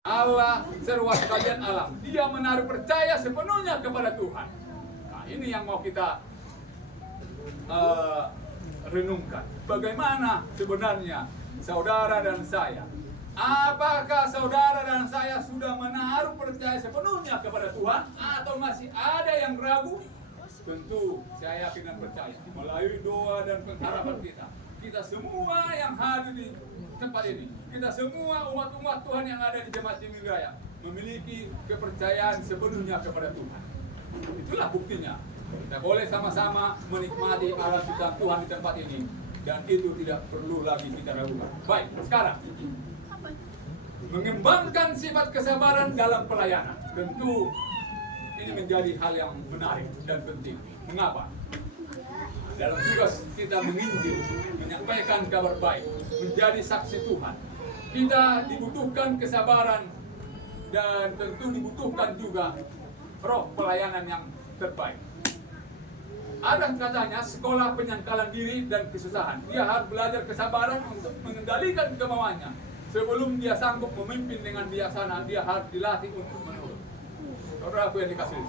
Allah seruas kajian alam. Dia menaruh percaya sepenuhnya kepada Tuhan. Nah, ini yang mau kita renungkan. Bagaimana sebenarnya saudara dan saya? Apakah saudara dan saya sudah menaruh percaya sepenuhnya kepada Tuhan atau masih ada yang ragu? Tentu saya yakin dan percaya melalui doa dan pengharapan kita semua yang hadir di tempat ini, kita semua umat-umat Tuhan yang ada di Jemaat Cimil Raya memiliki kepercayaan sepenuhnya kepada Tuhan. Itulah buktinya. Kita boleh sama-sama menikmati alam ciptaan Tuhan di tempat ini, dan itu tidak perlu lagi kita ragukan. Baik, sekarang mengembangkan sifat kesabaran dalam pelayanan. Tentu ini menjadi hal yang menarik dan penting. Mengapa? Dalam tugas kita menginjil, menyampaikan kabar baik, menjadi saksi Tuhan, kita dibutuhkan kesabaran dan tentu dibutuhkan juga roh pelayanan yang terbaik. Ada katanya sekolah penyangkalan diri dan kesusahan. Dia harus belajar kesabaran untuk mengendalikan kemauannya. Sebelum dia sanggup memimpin dengan bijaksana, dia harus dilatih untuk menurut. Saudaraku yang dikasihi,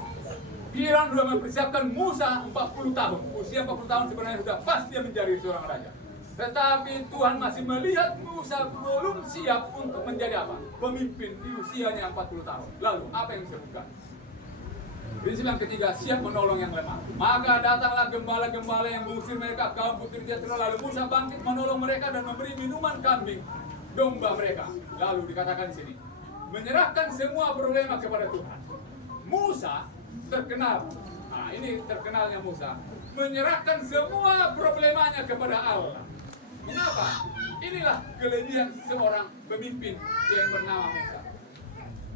Firaun sudah mempersiapkan Musa 40 tahun. Usia 40 tahun sebenarnya sudah pas dia menjadi seorang raja. Tetapi Tuhan masih melihat Musa belum siap untuk menjadi apa? Pemimpin di usianya 40 tahun. Lalu apa yang disebutkan? Prinsip yang ketiga, siap menolong yang lemah. Maka datanglah gembala-gembala yang mengusir mereka, kaum putri Jethro. Lalu Musa bangkit menolong mereka dan memberi minuman kambing domba mereka. Lalu dikatakan di sini, menyerahkan semua problema kepada Tuhan. Musa terkenal. Nah, ini terkenalnya Musa, menyerahkan semua problemanya kepada Allah. Mengapa? Inilah kelebihan seorang pemimpin yang bernama Musa.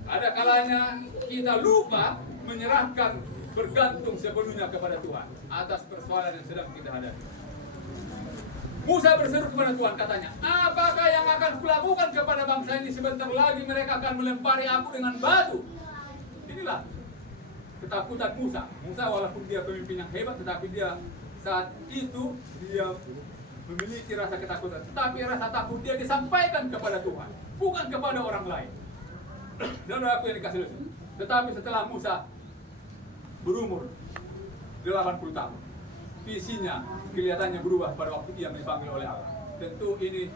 Ada kalanya kita lupa menyerahkan, bergantung sepenuhnya kepada Tuhan atas persoalan yang sedang kita hadapi. Musa berseru kepada Tuhan, katanya, apakah yang akan kulakukan kepada bangsa ini? Sebentar lagi mereka akan melempari aku dengan batu. Inilah ketakutan Musa. Musa walaupun dia pemimpin yang hebat, tetapi dia saat itu dia memiliki rasa ketakutan. Tetapi rasa takut dia disampaikan kepada Tuhan, bukan kepada orang lain. Dan aku yang dikasih Yesus. Tetapi setelah Musa berumur 80 tahun, visinya kelihatannya berubah pada waktu dia dipanggil oleh Allah. Tentu ini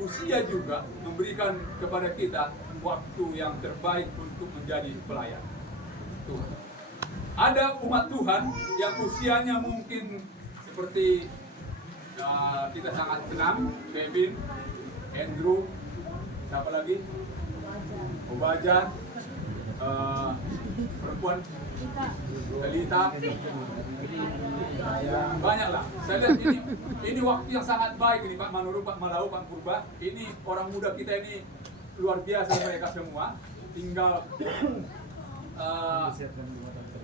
usia juga memberikan kepada kita waktu yang terbaik untuk menjadi pelayan Tuhan. Ada umat Tuhan yang usianya mungkin seperti kita sangat senang, Kevin, Andrew, siapa lagi? Obaja, perempuan, Elita, banyaklah. Saya lihat ini waktu yang sangat baik ini, Pak Manurung, Pak Malau, Pak Purba. Ini orang muda kita ini luar biasa mereka semua. Tinggal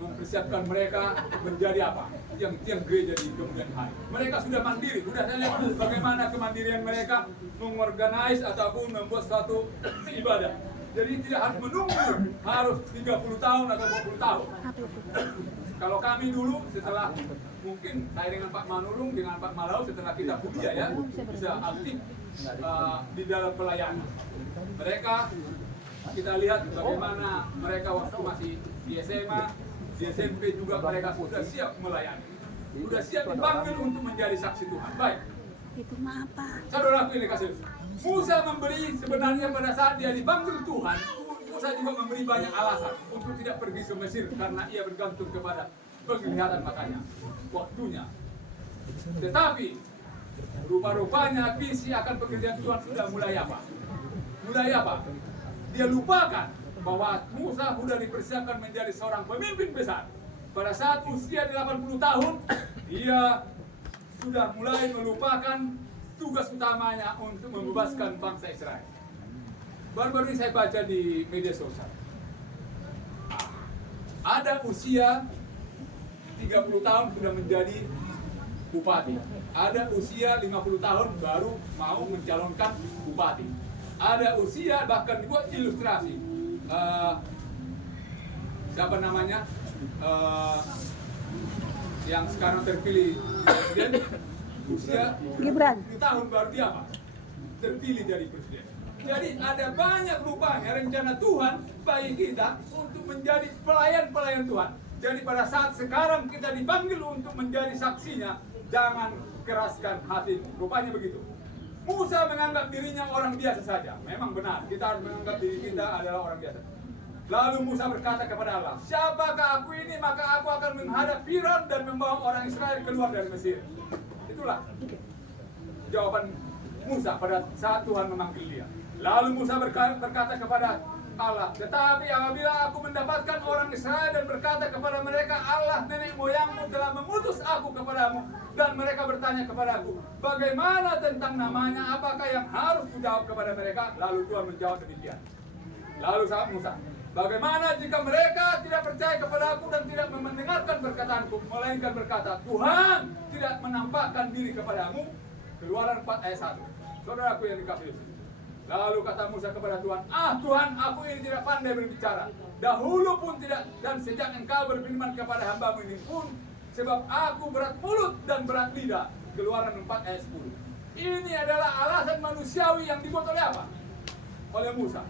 mempersiapkan mereka menjadi apa? Yang gereja di kemudian hari. Mereka sudah mandiri. Sudah saya lihat bagaimana kemandirian mereka mengorganize ataupun membuat suatu ibadah. Jadi tidak harus menunggu harus 30 tahun atau 20 tahun. Kalau kami dulu setelah mungkin saya dengan Pak Manurung, dengan Pak Malau, setelah kita kuliah ya, bisa aktif di dalam pelayanan. Mereka kita lihat bagaimana mereka waktu masih di SMA, di SMP juga mereka sudah siap melayani. Sudah siap dipanggil untuk menjadi saksi Tuhan. Baik. Itu apa? Saudaraku ini kasih. Musa memberi sebenarnya pada saat dia dipanggil Tuhan, Musa juga memberi banyak alasan untuk tidak pergi ke Mesir karena ia bergantung kepada penglihatan matanya, waktunya. Tetapi rupa-rupanya visi akan pekerjaan Tuhan sudah mulai apa? Mulai apa? Dia lupakan bahwa Musa sudah dipersiapkan menjadi seorang pemimpin besar. Pada saat usia 80 tahun, dia sudah mulai melupakan tugas utamanya untuk membebaskan bangsa Israel. Baru-baru ini saya baca di media sosial. Ada usia 30 tahun sudah menjadi bupati. Ada usia 50 tahun baru mau mencalonkan bupati. Ada usia bahkan dibuat ilustrasi. Siapa namanya? Yang sekarang terpilih presiden usia Gibran. 10 tahun baru dia apa? Terpilih jadi presiden. Jadi ada banyak rupanya rencana Tuhan bagi kita untuk menjadi pelayan-pelayan Tuhan. Jadi pada saat sekarang kita dipanggil untuk menjadi saksinya, jangan keraskan hatimu. Rupanya begitu. Musa menganggap dirinya orang biasa saja. Memang benar, kita harus menganggap diri kita adalah orang biasa. Lalu Musa berkata kepada Allah, siapakah aku ini, maka aku akan menghadap Firaun dan membawa orang Israel keluar dari Mesir. Itulah jawaban Musa pada saat Tuhan memanggil dia. Lalu Musa berkata kepada Allah, tetapi apabila aku mendapatkan orang Israel dan berkata kepada mereka, Allah nenek moyangmu telah mengutus aku kepadamu, dan mereka bertanya kepadaku, bagaimana tentang namanya, apakah yang harus kujawab kepada mereka? Lalu Tuhan menjawab demikian. Lalu sahabat Musa, bagaimana jika mereka tidak percaya kepadaku dan tidak mendengarkan perkataanku, melainkan berkata, Tuhan tidak menampakkan diri kepadamu? Keluaran 4 ayat 1. Saudaraku yang dikasihi Yesus. Lalu kata Musa kepada Tuhan, Tuhan, aku ini tidak pandai berbicara. Dahulu pun tidak, dan sejak engkau berfirman kepada hambamu ini pun, sebab aku berat mulut dan berat lidah. Keluaran 4 ayat 10. Ini adalah alasan manusiawi yang dibuat oleh apa? Oleh Musa.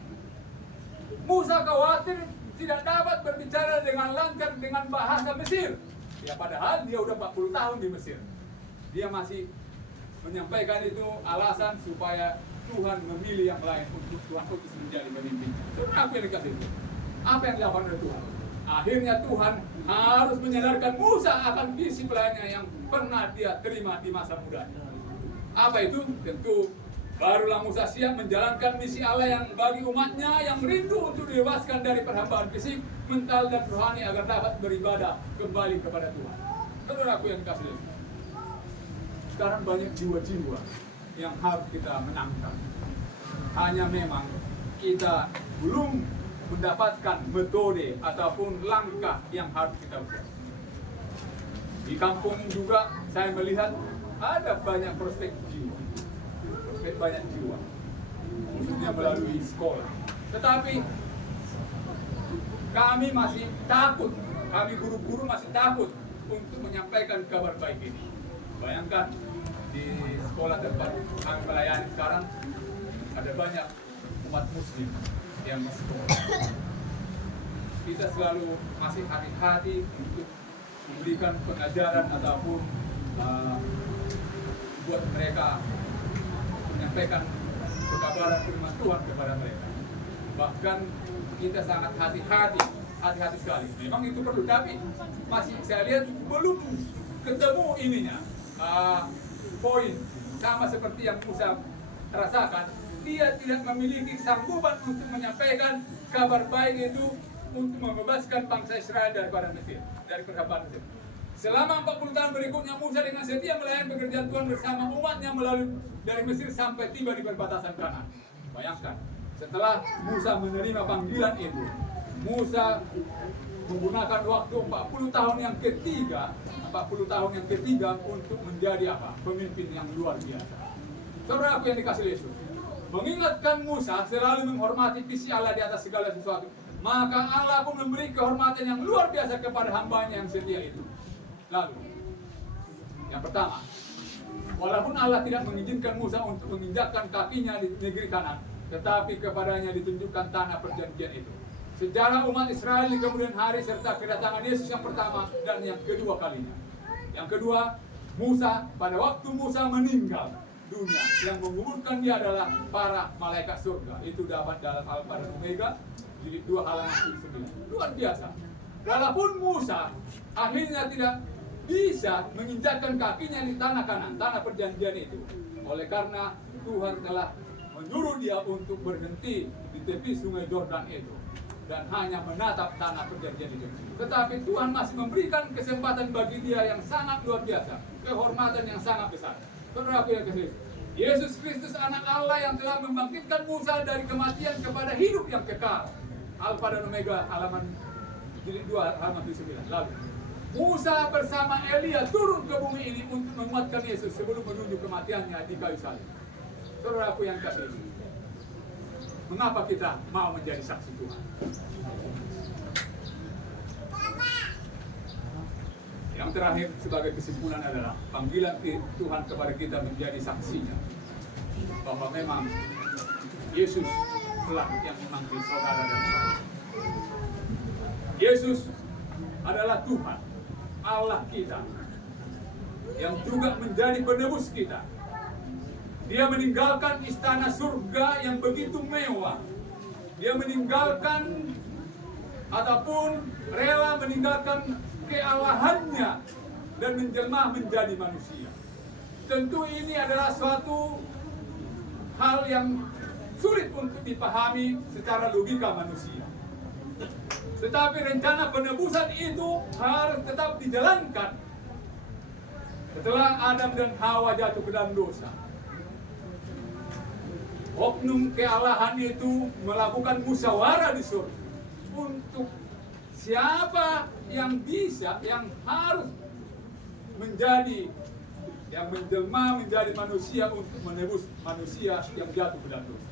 Musa khawatir tidak dapat berbicara dengan lancar dengan bahasa Mesir. Ya padahal dia udah 40 tahun di Mesir. Dia masih menyampaikan itu alasan supaya Tuhan memilih yang lain untuk Tuhan utus menjadi pemimpin. Itu apa yang dikasih itu? Apa yang dilakukan oleh Tuhan? Akhirnya Tuhan harus menyadarkan Musa akan visi pelayannya yang pernah dia terima di masa mudanya. Apa itu? Tentu barulah Musa siap menjalankan misi Allah yang bagi umatnya yang rindu untuk dibebaskan dari perhambaan fisik, mental, dan rohani agar dapat beribadah kembali kepada Tuhan. Saudaraku yang dikasihi, sekarang banyak jiwa-jiwa yang harus kita menangkap. Hanya memang kita belum mendapatkan metode ataupun langkah yang harus kita buat. Di kampung juga saya melihat ada banyak prospek jiwa. Prospek banyak jiwa. Khususnya melalui sekolah. Tetapi kami masih takut. Kami guru-guru masih takut untuk menyampaikan kabar baik ini. Bayangkan di sekolah tempat kami melayani sekarang ada banyak umat muslim yang masuk. Kita selalu masih hati-hati untuk memberikan pengajaran ataupun buat mereka menyampaikan kekabaran firman Tuhan kepada mereka. Bahkan kita sangat hati-hati sekali. Memang itu perlu, tapi masih saya lihat belum ketemu ininya. Poin sama seperti yang Musa rasakan, dia tidak memiliki sanggupan untuk menyampaikan kabar baik itu untuk membebaskan bangsa Israel daripada Mesir, dari perhambaan Mesir. Selama 40 tahun berikutnya Musa dengan setia melayani pekerjaan Tuhan bersama umatnya melalui dari Mesir sampai tiba di perbatasan Kanaan. Bayangkan, setelah Musa menerima panggilan itu, Musa menggunakan waktu 40 tahun yang ketiga untuk menjadi apa? Pemimpin yang luar biasa. Saudara aku yang dikasih Yesus, mengingatkan Musa selalu menghormati visi Allah di atas segala sesuatu. Maka Allah pun memberi kehormatan yang luar biasa kepada hambanya yang setia itu. Lalu, yang pertama, walaupun Allah tidak mengizinkan Musa untuk menginjakkan kakinya di negeri Kanaan, tetapi kepadanya ditunjukkan tanah perjanjian itu. Sejarah umat Israel di kemudian hari serta kedatangan Yesus yang pertama dan yang kedua kalinya. Yang kedua, Musa, pada waktu Musa meninggal dunia, yang menguburkan dia adalah para malaikat surga. Itu dapat dalam Alfa dan Omega, jilid 2 halaman 9. Luar biasa. Walaupun Musa akhirnya tidak bisa menginjakkan kakinya di tanah Kanaan, tanah perjanjian itu. Oleh karena Tuhan telah menyuruh dia untuk berhenti di tepi sungai Yordan itu dan hanya menatap tanah perjanjian itu. Tetapi Tuhan masih memberikan kesempatan bagi dia yang sangat luar biasa, kehormatan yang sangat besar. Saudara aku yang kasih, Yesus Kristus anak Allah yang telah membangkitkan Musa dari kematian kepada hidup yang kekal. Alfa dan Omega halaman jilid 2 halaman 9. Lalu Musa bersama Elia turun ke bumi ini untuk menguatkan Yesus sebelum menuju kematiannya di kayu salib. Saudara aku yang kasih, mengapa kita mau menjadi saksi Tuhan? Yang terakhir sebagai kesimpulan adalah panggilan Tuhan kepada kita menjadi saksinya. Bahwa memang Yesus telah yang memanggil saudara dan saya. Yesus adalah Tuhan, Allah kita, yang juga menjadi penebus kita. Dia meninggalkan istana surga yang begitu mewah. Dia meninggalkan ataupun rela meninggalkan kealahannya dan menjelma menjadi manusia. Tentu ini adalah suatu hal yang sulit untuk dipahami secara logika manusia. Tetapi rencana penebusan itu harus tetap dijalankan setelah Adam dan Hawa jatuh ke dalam dosa. Oknum kealahan itu melakukan musyawarah di surga untuk siapa yang bisa, yang harus menjadi, yang menjelma menjadi manusia untuk menebus manusia yang jatuh ke dalam dosa.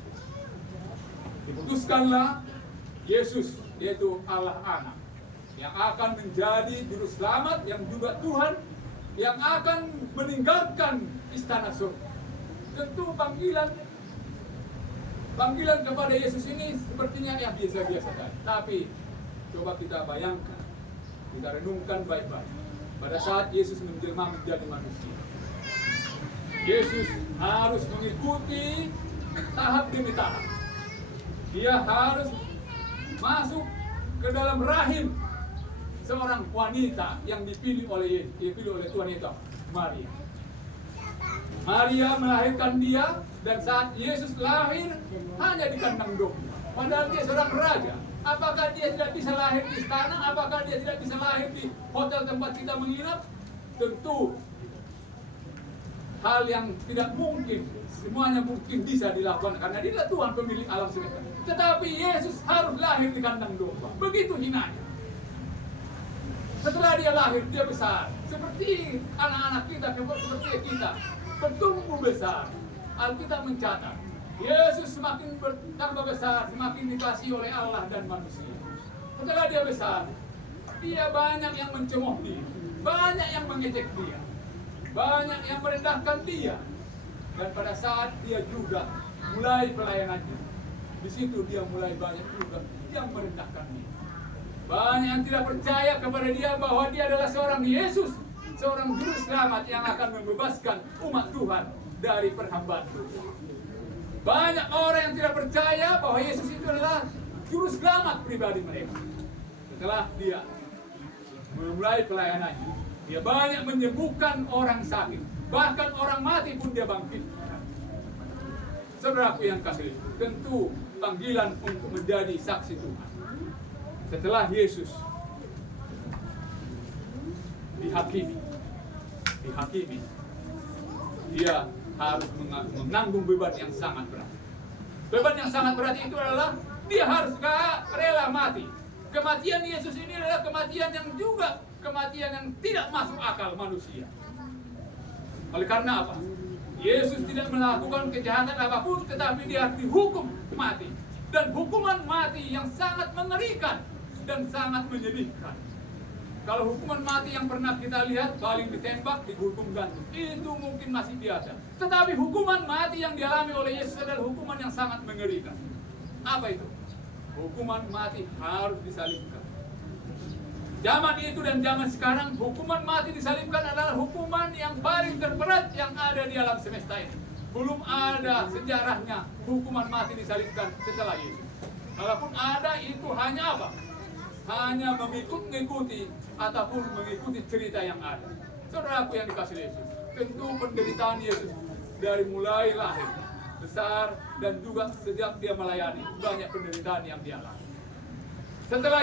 Diputuskanlah Yesus, yaitu Allah Anak, yang akan menjadi juru selamat, yang juga Tuhan, yang akan meninggalkan istana surga. Tentu panggilan kepada Yesus ini sepertinya yang biasa-biasa saja. Tapi coba kita bayangkan, kita renungkan baik-baik. Pada saat Yesus menjelma menjadi manusia, Yesus harus mengikuti tahap demi tahap. Dia harus masuk ke dalam rahim seorang wanita yang dipilih oleh Tuhan, itu Maria. Maria melahirkan dia, dan saat Yesus lahir hanya di kandang domba. Padahal dia seorang raja. Apakah dia tidak bisa lahir di istana? Apakah dia tidak bisa lahir di hotel tempat kita menginap? Tentu hal yang tidak mungkin. Semuanya mungkin bisa dilakukan karena dia Tuhan pemilik alam semesta. Tetapi Yesus harus lahir di kandang domba. Begitu hinanya. Setelah dia lahir, dia besar. Seperti anak-anak kita, seperti kita. Bertumbuh besar. Alkitab mencatat, Yesus semakin bertambah besar, semakin dikasihi oleh Allah dan manusia. Setelah dia besar, dia banyak yang mencemooh dia, banyak yang mengejek dia, banyak yang merendahkan dia. Dan pada saat dia juga mulai pelayanannya, di situ dia mulai banyak juga yang merendahkan dia. Banyak yang tidak percaya kepada dia bahwa dia adalah seorang Yesus, seorang juru selamat yang akan membebaskan umat Tuhan dari perhambaan dosa. Banyak orang yang tidak percaya bahwa Yesus itu adalah juru selamat pribadi mereka. Setelah dia memulai pelayanannya, dia banyak menyembuhkan orang sakit, bahkan orang mati pun dia bangkitkan. Saudaraku yang kasih, tentu panggilan untuk menjadi saksi Tuhan. Setelah Yesus dihakimi, dia harus menanggung beban yang sangat berat. Beban yang sangat berat itu adalah dia harus rela mati. Kematian Yesus ini adalah kematian yang juga kematian yang tidak masuk akal manusia. Oleh karena apa? Yesus tidak melakukan kejahatan apapun, tetapi dia dihukum mati. Dan hukuman mati yang sangat mengerikan dan sangat menyedihkan. Kalau hukuman mati yang pernah kita lihat, paling ditembak, dihukum gantung, itu mungkin masih biasa. Tetapi hukuman mati yang dialami oleh Yesus adalah hukuman yang sangat mengerikan. Apa itu? Hukuman mati harus disalibkan. Zaman itu dan zaman sekarang, hukuman mati disalibkan adalah hukuman yang paling terberat yang ada di alam semesta ini. Belum ada sejarahnya hukuman mati disalibkan setelah Yesus. Kalaupun ada, itu hanya apa? Hanya mengikuti ataupun mengikuti cerita yang ada. Saudaraku yang dikasihi Yesus, tentu penderitaan Yesus dari mulai lahir, besar, dan juga sejak dia melayani, banyak penderitaan yang dialami. Setelah